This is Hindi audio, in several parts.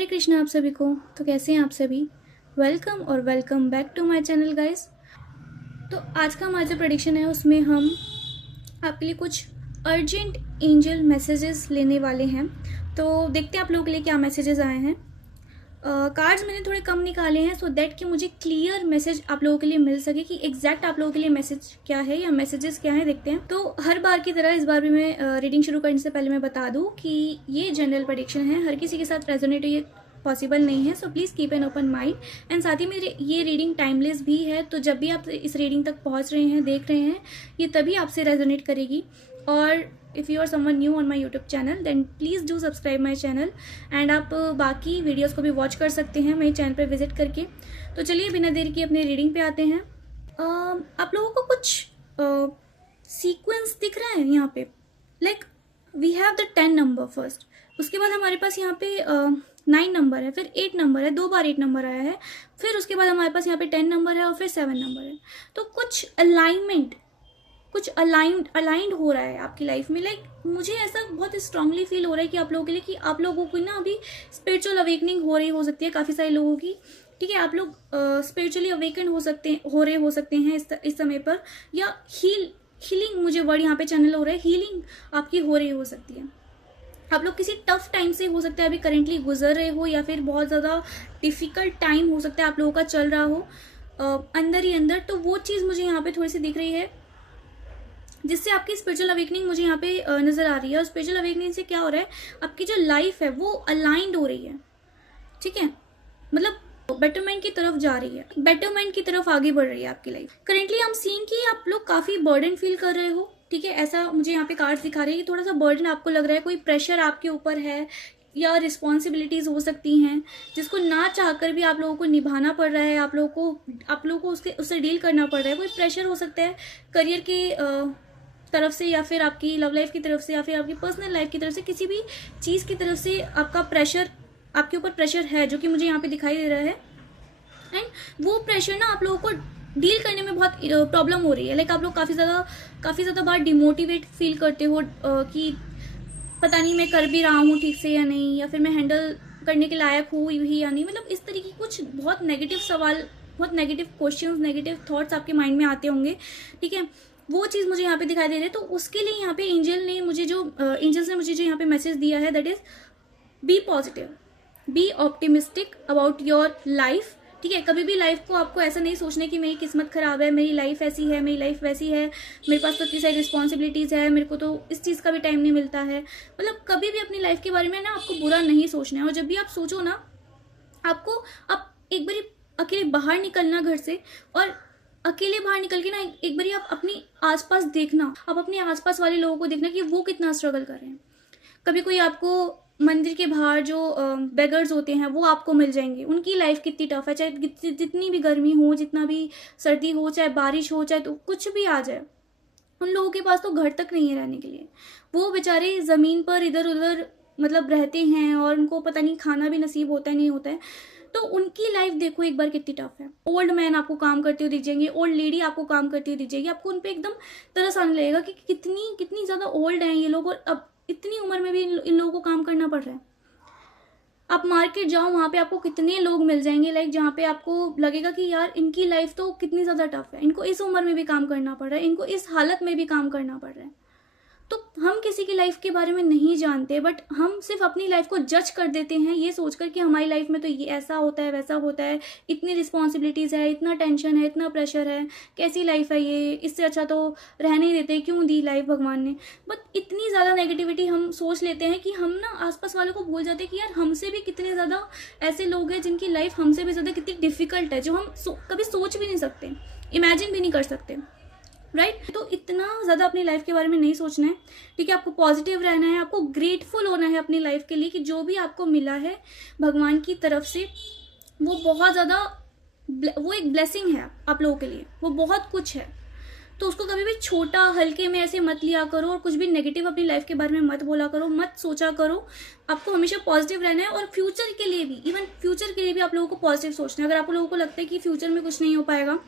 हरे कृष्णा आप सभी को। तो कैसे हैं आप सभी? वेलकम और welcome back to my channel guys. तो आज का हमारा जो प्रेडिक्शन है उसमें हम आपके लिए कुछ अर्जेंट एंजल मैसेजेस लेने वाले हैं। तो देखते हैं आप लोगों के लिए क्या मैसेजेस आए हैं। कार्ड्स मैंने थोड़े कम निकाले हैं सो दैट कि मुझे क्लियर मैसेज आप लोगों के लिए मिल सके कि एग्जैक्ट आप लोगों के लिए मैसेज क्या है या मैसेजेस क्या है। देखते हैं। तो हर बार की तरह इस बार भी मैं रीडिंग शुरू करने से पहले मैं बता दूं कि ये जनरल प्रेडिक्शन है, हर किसी के साथ रेजोनेट ये पॉसिबल नहीं है। So please keep an open mind. And साथ ही में ये रीडिंग टाइमलेस भी है, तो जब भी आप इस रीडिंग तक पहुंच रहे हैं, देख रहे हैं, ये तभी आपसे रेजोनेट करेगी। और if you are someone new on my YouTube channel then please do subscribe my channel. And आप बाकी वीडियोज़ को भी वॉच कर सकते हैं मेरे चैनल पर विजिट करके। तो चलिए बिना देरी के अपने रीडिंग पे आते हैं। आप लोगों को कुछ सीक्वेंस दिख रहा है यहाँ पे। Like we have the 10 number first, उसके बाद हमारे पास यहाँ पे 9 नंबर है, फिर 8 नंबर है, 2 बार 8 नंबर आया है, फिर उसके बाद हमारे पास यहाँ पे 10 नंबर है और फिर 7 नंबर है। तो कुछ अलाइनमेंट, कुछ अलाइंड हो रहा है आपकी लाइफ में। लाइक मुझे ऐसा बहुत स्ट्रांगली फील हो रहा है कि आप लोगों के लिए कि आप लोगों को ना अभी स्पिरिचुअल अवेकनिंग हो सकती है काफ़ी सारे लोगों की। ठीक है, आप लोग स्पिरिचुअली अवेकन हो सकते हैं इस समय पर, या हीलिंग, मुझे वर्ड यहाँ पे चैनल हो रहा है, हीलिंग आपकी हो सकती है। आप लोग किसी टफ टाइम से हो सकता है अभी करेंटली गुजर रहे हो, या फिर बहुत ज़्यादा डिफ़िकल्ट टाइम हो सकता है आप लोगों का चल रहा हो अंदर ही अंदर। तो वो चीज़ मुझे यहाँ पे थोड़ी सी दिख रही है जिससे आपकी स्पिरिचुअल अवेकनिंग मुझे यहाँ पे नज़र आ रही है। और स्पिरिचुअल अवेकनिंग से क्या हो रहा है, आपकी जो लाइफ है वो अलाइंड हो रही है। ठीक है, मतलब बेटरमेंट की तरफ जा रही है, बेटरमेंट की तरफ आगे बढ़ रही है आपकी लाइफ। करेंटली हम सीन कि आप लोग काफ़ी बर्डन फील कर रहे हो। ठीक है, ऐसा मुझे यहाँ पे कार्ड्स दिखा रहे हैं कि थोड़ा सा बर्डन आपको लग रहा है, कोई प्रेशर आपके ऊपर है या रिस्पॉन्सिबिलिटीज़ हो सकती हैं जिसको ना चाहकर भी आप लोगों को निभाना पड़ रहा है, आप लोगों को उससे डील करना पड़ रहा है। कोई प्रेशर हो सकता है करियर के तरफ से, या फिर आपकी लव लाइफ की तरफ से, या फिर आपकी पर्सनल लाइफ की तरफ से, किसी भी चीज़ की तरफ से आपका प्रेशर, आपके ऊपर प्रेशर है जो कि मुझे यहाँ पे दिखाई दे रहा है। एंड वो प्रेशर ना आप लोगों को डील करने में बहुत प्रॉब्लम हो रही है। लाइक आप लोग काफ़ी ज़्यादा बार डिमोटिवेट फील करते हो कि पता नहीं मैं कर भी रहा हूँ ठीक से या नहीं, या फिर मैं हैंडल करने के लायक हूँ ही या नहीं। मतलब इस तरीके की कुछ बहुत नेगेटिव सवाल, बहुत नेगेटिव क्वेश्चंस, नेगेटिव थॉट्स आपके माइंड में आते होंगे। ठीक है, वो चीज़ मुझे यहाँ पे दिखाई दे रही है। तो उसके लिए यहाँ पे एंजल्स ने मुझे जो यहाँ पे मैसेज दिया है that is be positive, be optimistic about your life. ठीक है, कभी भी लाइफ को आपको ऐसा नहीं सोचना कि मेरी किस्मत खराब है, मेरी लाइफ ऐसी है, मेरी लाइफ वैसी है, मेरे पास तो इतनी सारी रिस्पॉन्सिबिलिटीज़ है, मेरे को तो इस चीज़ का भी टाइम नहीं मिलता है। मतलब कभी भी अपनी लाइफ के बारे में ना आपको बुरा नहीं सोचना है। और जब भी आप सोचो ना, आप एक बारी अकेले बाहर निकलना घर से, और अकेले बाहर निकल के ना एक बारी आप अपनी आसपास देखना, आप अपने आसपास वाले लोगों को देखना कि वो कितना स्ट्रगल कर रहे हैं। कभी कोई आपको मंदिर के बाहर जो बेगर्स होते हैं वो आपको मिल जाएंगे, उनकी लाइफ कितनी टफ है, चाहे जितनी भी गर्मी हो, जितना भी सर्दी हो, चाहे बारिश हो, चाहे तो कुछ भी आ जाए, उन लोगों के पास तो घर तक नहीं है रहने के लिए। वो बेचारे ज़मीन पर इधर उधर मतलब रहते हैं, और उनको पता नहीं खाना भी नसीब होता है नहीं होता है। तो उनकी लाइफ देखो एक बार कितनी टफ है। ओल्ड मैन आपको काम करते हुए दिखेंगे, ओल्ड लेडी आपको काम करती हुई दिखेगी, आपको उन पर एकदम तरस आने लगेगा कि कितनी ज़्यादा ओल्ड हैं ये लोग, और अब इतनी उम्र में भी इन लोगों को काम करना पड़ रहा है। आप मार्केट जाओ, वहाँ पे आपको कितने लोग मिल जाएंगे लाइक जहाँ पे आपको लगेगा कि यार इनकी लाइफ तो कितनी ज़्यादा टफ है, इनको इस उम्र में भी काम करना पड़ रहा है, इनको इस हालत में भी काम करना पड़ रहा है। तो हम किसी की लाइफ के बारे में नहीं जानते, बट हम सिर्फ अपनी लाइफ को जज कर देते हैं ये सोचकर कि हमारी लाइफ में तो ये ऐसा होता है, वैसा होता है, इतनी रिस्पॉन्सिबिलिटीज़ है, इतना टेंशन है, इतना प्रेशर है, कैसी लाइफ है ये, इससे अच्छा तो रहने ही देते, क्यों दी लाइफ भगवान ने। बट इतनी ज़्यादा नेगेटिविटी हम सोच लेते हैं कि हम ना आसपास वालों को भूल जाते हैं कि यार हमसे भी कितने ज़्यादा ऐसे लोग हैं जिनकी लाइफ हमसे भी ज़्यादा कितनी डिफ़िकल्ट है, जो हम कभी सोच भी नहीं सकते, इमेजिन भी नहीं कर सकते। राइट तो इतना ज़्यादा अपनी लाइफ के बारे में नहीं सोचना है। ठीक है, आपको पॉजिटिव रहना है, आपको ग्रेटफुल होना है अपनी लाइफ के लिए कि जो भी आपको मिला है भगवान की तरफ से वो बहुत ज़्यादा, वो एक ब्लेसिंग है आप लोगों के लिए, वो बहुत कुछ है। तो उसको कभी भी छोटा हल्के में ऐसे मत लिया करो, और कुछ भी नेगेटिव अपनी लाइफ के बारे में मत बोला करो, मत सोचा करो। आपको हमेशा पॉजिटिव रहना है, और फ्यूचर के लिए भी, इवन फ्यूचर के लिए भी आप लोगों को पॉजिटिव सोचना है। अगर आप लोगों को लगता है कि फ्यूचर में कुछ नहीं हो पाएगा,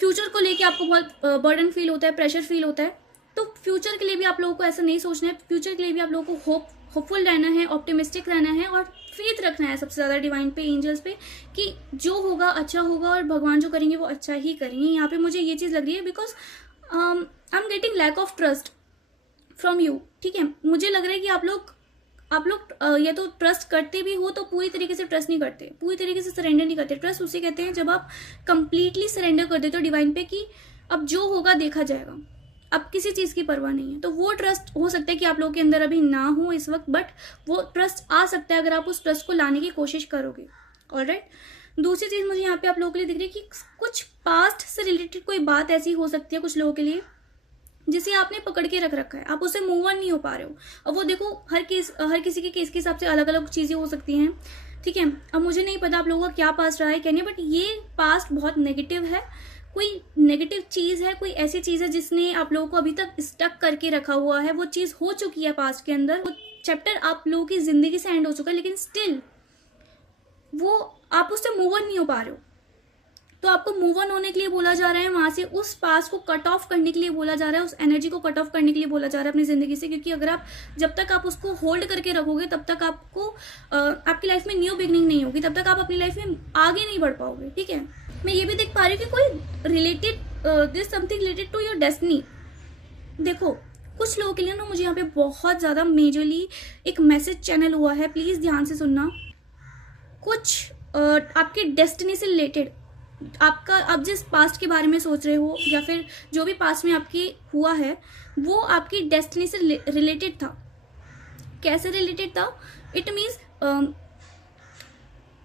फ्यूचर को लेके आपको बहुत बर्डन फील होता है, प्रेशर फील होता है, तो फ्यूचर के लिए भी आप लोगों को ऐसा नहीं सोचना है। फ्यूचर के लिए भी आप लोगों को होपफुल रहना है, ऑप्टिमिस्टिक रहना है, और फेथ रखना है सबसे ज़्यादा डिवाइन पे, एंजल्स पे, कि जो होगा अच्छा होगा और भगवान जो करेंगे वो अच्छा ही करेंगे। यहाँ पे मुझे ये चीज़ लग रही है because I am getting lack of trust from you. ठीक है, मुझे लग रहा है कि आप लोग या तो ट्रस्ट करते भी हो तो पूरी तरीके से ट्रस्ट नहीं करते, पूरी तरीके से सरेंडर नहीं करते। ट्रस्ट उसे कहते हैं जब आप कंप्लीटली सरेंडर कर देते हो डिवाइन पे कि अब जो होगा देखा जाएगा, अब किसी चीज़ की परवाह नहीं है। तो वो ट्रस्ट हो सकता है कि आप लोगों के अंदर अभी ना हो इस वक्त, बट वो ट्रस्ट आ सकता है अगर आप उस ट्रस्ट को लाने की कोशिश करोगे। ऑलराइट, दूसरी चीज़ मुझे यहाँ पे आप लोगों के लिए दिख रही है कि कुछ पास्ट से रिलेटेड कोई बात ऐसी हो सकती है कुछ लोगों के लिए जिसे आपने पकड़ के रख रखा है, आप उससे मूव ऑन नहीं हो पा रहे हो। अब वो देखो हर किसी के केस के हिसाब से अलग अलग चीज़ें हो सकती हैं। ठीक है, अब मुझे नहीं पता आप लोगों का क्या पास्ट रहा है क्या नहीं, बट ये पास्ट बहुत नेगेटिव है। कोई नेगेटिव चीज़ है, कोई ऐसी चीज़ है जिसने आप लोगों को अभी तक स्टक करके रखा हुआ है। वो चीज़ हो चुकी है पास्ट के अंदर, वो चैप्टर आप लोगों की ज़िंदगी से एंड हो चुका है, लेकिन स्टिल वो आप उससे मूव ऑन नहीं हो पा रहे हो। तो आपको मूव ऑन होने के लिए बोला जा रहा है वहां से, उस पास को कट ऑफ करने के लिए बोला जा रहा है, उस एनर्जी को कट ऑफ करने के लिए बोला जा रहा है अपनी जिंदगी से। क्योंकि अगर आप जब तक आप उसको होल्ड करके रखोगे तब तक आपको आपकी लाइफ में न्यू बिगनिंग नहीं होगी, तब तक आप अपनी लाइफ में आगे नहीं बढ़ पाओगे। ठीक है, मैं ये भी देख पा रही हूँ कि कोई related this something related to your destiny. देखो कुछ लोगों के लिए ना मुझे यहाँ पे बहुत ज्यादा मेजरली एक मैसेज चैनल हुआ है, प्लीज ध्यान से सुनना। कुछ आपके डेस्टिनी से रिलेटेड, आपका आप जिस पास्ट के बारे में सोच रहे हो या फिर जो भी पास्ट में आपके हुआ है वो आपकी डेस्टिनी से रिलेटेड था। कैसे रिलेटेड था? इट मीन्स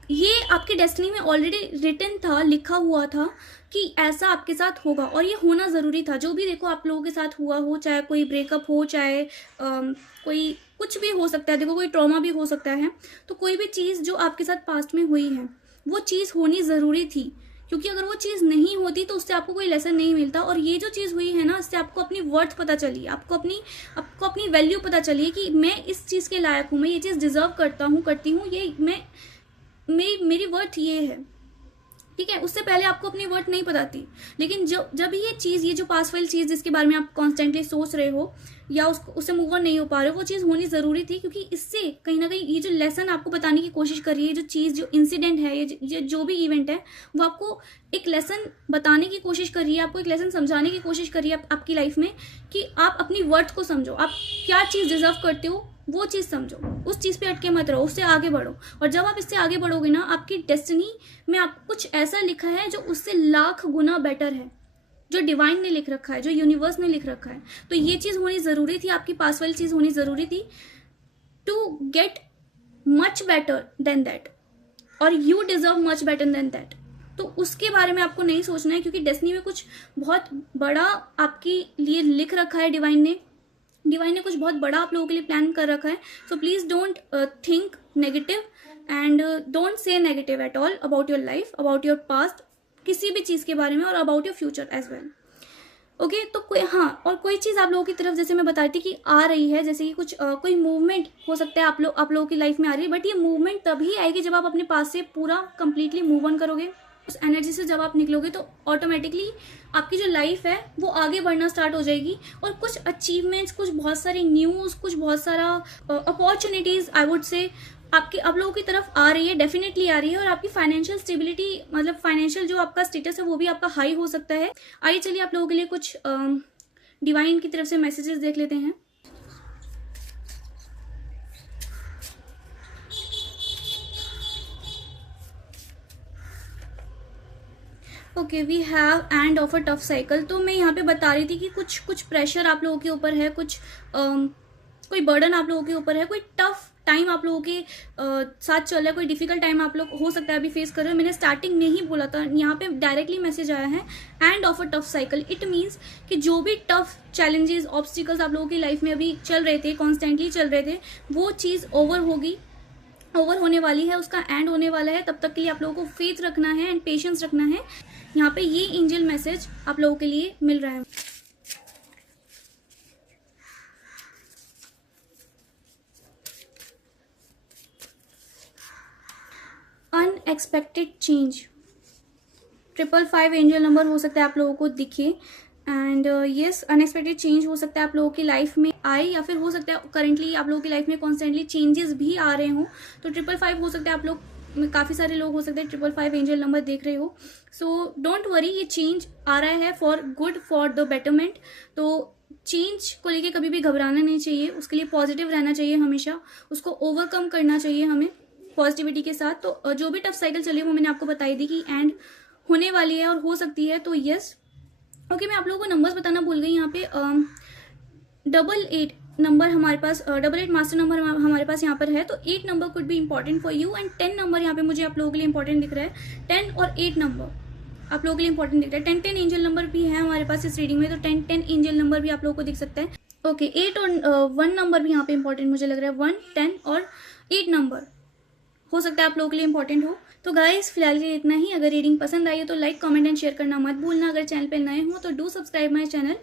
ये आपकी डेस्टिनी में ऑलरेडी रिटन था, लिखा हुआ था कि ऐसा आपके साथ होगा और ये होना ज़रूरी था। जो भी देखो आप लोगों के साथ हुआ हो, चाहे कोई ब्रेकअप हो, चाहे कोई कुछ भी हो सकता है, देखो कोई ट्रॉमा भी हो सकता है। तो कोई भी चीज़ जो आपके साथ पास्ट में हुई है वो चीज़ होनी ज़रूरी थी, क्योंकि अगर वो चीज़ नहीं होती तो उससे आपको कोई लेसन नहीं मिलता। और ये जो चीज़ हुई है ना, इससे आपको अपनी वर्थ पता चली, आपको अपनी वैल्यू पता चली है कि मैं इस चीज़ के लायक हूँ, मैं ये चीज़ डिजर्व करती हूँ, ये मेरी वर्थ ये है। ठीक है, उससे पहले आपको अपनी वर्थ नहीं पता थी, लेकिन जब ये चीज़, ये जो पास वाली चीज़ जिसके बारे में आप कॉन्स्टेंटली सोच रहे हो या उससे मूव ऑन नहीं हो पा रहे हो, वो चीज़ होनी ज़रूरी थी। क्योंकि इससे कहीं ना कहीं ये जो लेसन आपको बताने की कोशिश कर रही है, जो चीज़, जो इंसिडेंट है, ये जो भी इवेंट है, वो आपको एक लेसन बताने की कोशिश कर रही है, आपको एक लेसन समझाने की कोशिश कर रही है आपकी लाइफ में कि आप अपनी वर्थ को समझो, आप क्या चीज़ डिजर्व करते हो वो चीज़ समझो, उस चीज़ पे अटके मत रहो, उससे आगे बढ़ो। और जब आप इससे आगे बढ़ोगे ना, आपकी डेस्टिनी में आपको कुछ ऐसा लिखा है जो उससे लाख गुना बेटर है, जो डिवाइन ने लिख रखा है, जो यूनिवर्स ने लिख रखा है। तो ये चीज़ होनी ज़रूरी थी, आपकी पास वाली चीज़ होनी ज़रूरी थी to get much better than that, और you deserve much better than that. तो उसके बारे में आपको नहीं सोचना है, क्योंकि डेस्टिनी में कुछ बहुत बड़ा आपके लिए लिख रखा है डिवाइन ने कुछ बहुत बड़ा आप लोगों के लिए प्लान कर रखा है। So please don't think negative and don't say negative at all about your life, about your past, किसी भी चीज़ के बारे में, और about your future as well. Okay, तो और कोई चीज़ आप लोगों की तरफ, जैसे मैं बताई थी कि आ रही है, जैसे कि कुछ कोई मूवमेंट हो सकता है आप लोगों की लाइफ में आ रही है, बट ये मूवमेंट तभी आएगी जब आप अपने पास से पूरा कंप्लीटली मूव ऑन करोगे। उस एनर्जी से जब आप निकलोगे तो ऑटोमेटिकली आपकी जो लाइफ है वो आगे बढ़ना स्टार्ट हो जाएगी, और कुछ अचीवमेंट्स, कुछ बहुत सारी न्यूज़, कुछ बहुत सारा अपॉर्चुनिटीज़ आई वुड से आप लोगों की तरफ आ रही है, डेफिनेटली आ रही है। और आपकी फाइनेंशियल स्टेबिलिटी, मतलब फाइनेंशियल जो आपका स्टेटस है वो भी आपका हाई हो सकता है। आइए चलिए आप लोगों के लिए कुछ डिवाइन की तरफ से मैसेजेस देख लेते हैं। Okay, we have end of a tough cycle. तो मैं यहाँ पे बता रही थी कि कुछ प्रेशर आप लोगों के ऊपर है, कोई बर्डन आप लोगों के ऊपर है, कोई टफ टाइम आप लोगों के साथ चल रहा है, कोई डिफिकल्ट टाइम आप लोग हो सकता है अभी फेस कर रहे हो। मैंने स्टार्टिंग में ही बोला था, यहाँ पे डायरेक्टली मैसेज आया है and of a tough cycle. It means कि जो भी टफ चैलेंजेस, ऑब्स्टिकल्स आप लोगों की लाइफ में अभी चल रहे थे, कॉन्स्टेंटली चल रहे थे, वो चीज़ ओवर होने वाली है, उसका एंड होने वाला है। तब तक के लिए आप लोगों को फेथ रखना है एंड पेशेंस रखना है। यहाँ पे ये एंजल मैसेज आप लोगों के लिए मिल रहा है। अनएक्सपेक्टेड चेंज, 555 एंजल नंबर हो सकता है आप लोगों को दिखे। एंड येस, अनएक्सपेक्टेड चेंज हो सकता है आप लोगों की लाइफ में आए, या फिर हो सकता है करेंटली आप लोगों की लाइफ में कॉन्स्टेंटली चेंजेस भी आ रहे हों। तो 555 हो सकता है, आप लोग काफ़ी सारे लोग हो सकते हैं 555 एंजल नंबर देख रहे हो। सो डोंट वरी, ये चेंज आ रहा है for good, for the betterment. तो चेंज को लेके कभी भी घबराना नहीं चाहिए, उसके लिए पॉजिटिव रहना चाहिए हमेशा, उसको ओवरकम करना चाहिए हमें पॉजिटिविटी के साथ। तो जो भी टफ साइकिल चली वो मैंने आपको बताई दी कि एंड होने वाली है और हो सकती है। तो यस, ओके, मैं आप लोगों को नंबर्स बताना भूल गई। यहाँ पे 88 नंबर हमारे पास, 88 मास्टर नंबर हमारे पास यहाँ पर है। तो 8 number could be important for you, and 10 number यहाँ पे मुझे आप लोगों के लिए इंपॉर्टेंट दिख रहा है। 10 और 8 नंबर आप लोगों के लिए इंपॉर्टेंट दिख रहा है। 10 एंजल नंबर भी है हमारे पास इस रीडिंग में, तो 10 एंजल नंबर भी आप लोगों को दिख सकता है। ओके, 8 और 1 नंबर भी यहाँ पे इंपॉर्टेंट मुझे लग रहा है। 1, 10 और 8 नंबर हो सकता है आप लोगों के लिए इंपॉर्टेंट हो। तो गाइस, फिलहाल के लिए इतना ही। अगर रीडिंग पसंद आई हो तो लाइक, कमेंट एंड शेयर करना मत भूलना। अगर चैनल पे नए हो तो डू सब्सक्राइब माय चैनल।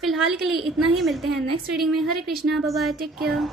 फिलहाल के लिए इतना ही, मिलते हैं नेक्स्ट रीडिंग में। Hare Krishna, bye bye, take care.